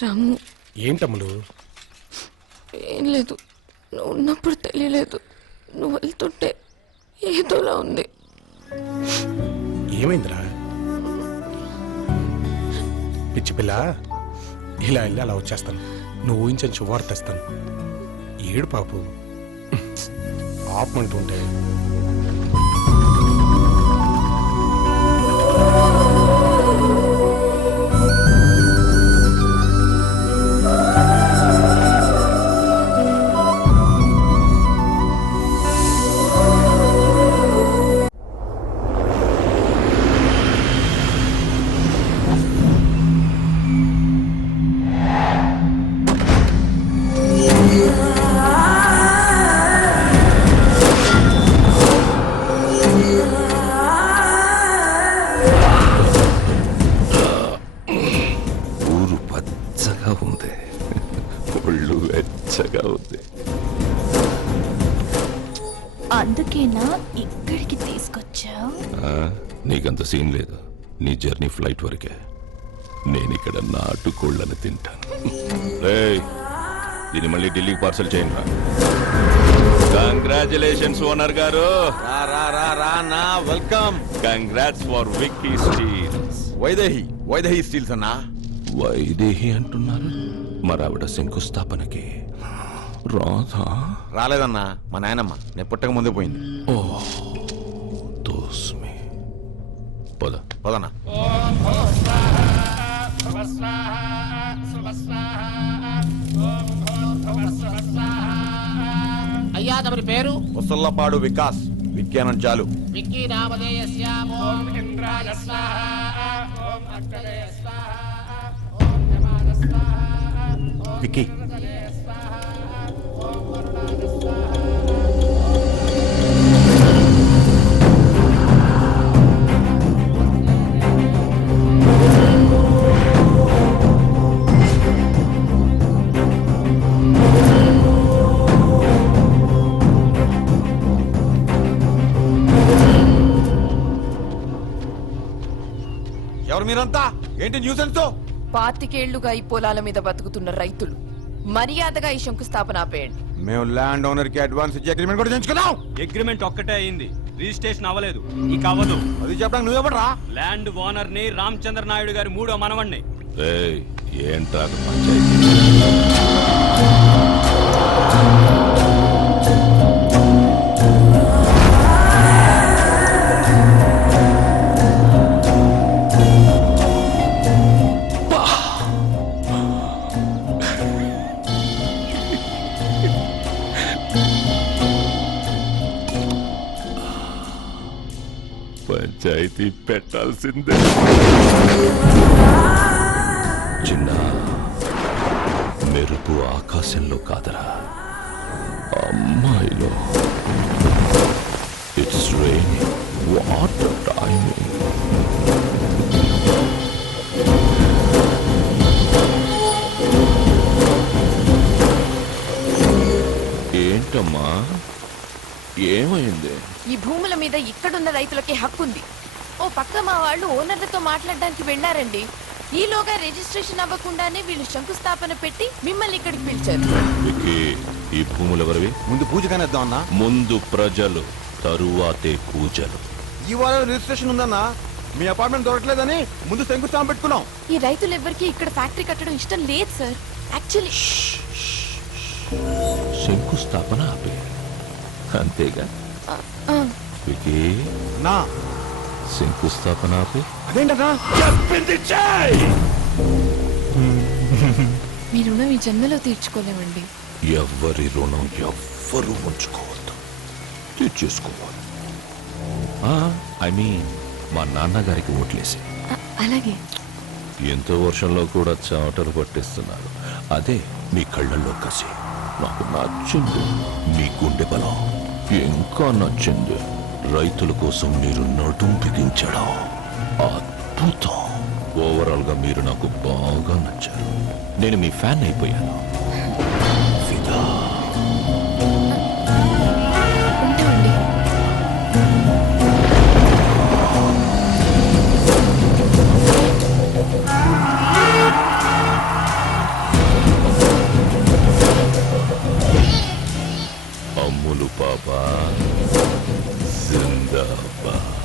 రాము. ఏంటమ్ములు? ఏం లేదు, నువ్వు ఉన్నప్పుడు తెలియలేదు, నువ్వు వెళ్తుంటే ఏదోలా ఉంది. ఏమైందిరా పిచ్చి పిల్ల? ఇలా వెళ్ళి అలా వచ్చేస్తాను, నువ్వు ఊహించని శుభవార్త తెస్తాను. ఏడు పాపు ఆపమంటుంటే. ఉంది, ఒళ్ళు వెచ్చగా ఉంది. అందుకేనా ఇక్కడికి తీసుకొచ్చా? నీకంత సీన్ లేదు, నీ జర్నీ ఫ్లైట్ వరకే. నేను ఇక్కడ నాటుకోళ్ళని తింటాను. దీన్ని మళ్ళీ ఢిల్లీకి పార్సల్ చేయండి రా. కంగ్రాచులేషన్స్ ఓనర్ గారు. Welcome. Congrats for Vicky Steels. Vaidehi Steels అన్నా. వైదేహి అంటున్నారు, మరి ఆవిడ శంకుస్థాపనకి రాధా రాలేదన్నా, మా నాయనమ్మ నేను పుట్టక ముందే పోయింది. ఓ దోస్మి. పదన్నా. అయ్యా తమరి పేరు? ముసల్లపాడు వికాస్, విజ్ఞానం చాలు. విక్కీ నామధేయస్య ఓం ఇంద్రాయ స్వాహ ఓం అగ్నయ స్వాహ ఓం యమాయ స్వాహ ఓం విక్కీ, స్వాహ ఓం వరుణాయ స్వాహ. ఎవరు మీరంతా? ఏంటి న్యూసెన్స్ తో? 25 ఏళ్లుగా ఈ పొలాల మీద బతుకుతున్న రైతులు మర్యాదగా ఈ శంకుస్థాపన ఆపేయండి. మేము ల్యాండ్ ఓనర్ కి అడ్వాన్స్ ఇచ్చి అగ్రిమెంట్ కూడా చేయించుకున్నాం. అగ్రిమెంట్ ఒక్కటే అయింది, రిజిస్ట్రేషన్ అవ్వలేదు. ఇక అవ్వదు. అది చెప్పడానికి నువ్వెవడరా? ల్యాండ్ ఓనర్ ని రామచంద్ర నాయుడు గారి 3వ మనవణ్ణి. ఏంట్రా పంచాయతీ? పంచాయతీ పెట్టాల్సిందే. చిన్న మెరుపు ఆకాశంలో కాదరా, అమ్మాయిలో. It's raining, water timing. ఏంటమ్మా, ఏమైంది? ఈ భూముల మీద ఇక్కడున్న రైతులకి హక్కు ఉంది. ఓ పక్క మా వాళ్ళు ఓనర్లతో మాట్లాడడానికి వెళ్ళారండి. ఈలోగా రిజిస్ట్రేషన్ అవ్వకుండానే వీళ్ళు శంకుస్థాపన పెట్టి మిమ్మల్ని ఇక్కడికి పిలిచారు. ఈ భూములు ఎవరివి? ముందు పూజ కానిద్దాం అన్నా. ముందు ప్రజలు, తరువాతే పూజలు. ఈ వారం రిజిస్ట్రేషన్ ఉందన్నా. మీ అపార్ట్మెంట్ దొరకలేదని ముందు శంకుస్థాపన పెట్టుకున్నాం. ఈ రైతులు ఎవరికి ఇక్కడ ఫ్యాక్టరీ కట్టడం ఇష్టం లేదు సార్. యాక్చువల్లీ శంకుస్థాపన ఆపే, అంతేగా? వికీ, నా శంకుస్థాపన ఆపే. అదేంటన్నా? మీ రుణం ఈ జన్మలో తీర్చుకోలేమండి. ఎవరి రుణం ఎవ్వరు ఉంచుకోవద్దు, తీర్చేసుకోవాలి. ఐ మీన్ మా నాన్నగారికి ఓట్లేసి. అలాగే. ఎంతో వర్షంలో కూడా చాటలు పట్టిస్తున్నారు. అదే మీ కళ్ళల్లో కసి. నాకు నచ్చింది మీ గుండె బలం, ఇంకా నచ్చింది రైతుల కోసం మీరు నడుం బిగించడం. అద్భుతం. ఓవరాల్ గా మీరు నాకు బాగా నచ్చారు. నేను మీ ఫ్యాన్ అయిపోయాను. ఫిదా. ఉంటామండి. పాపా జిందాబాద్.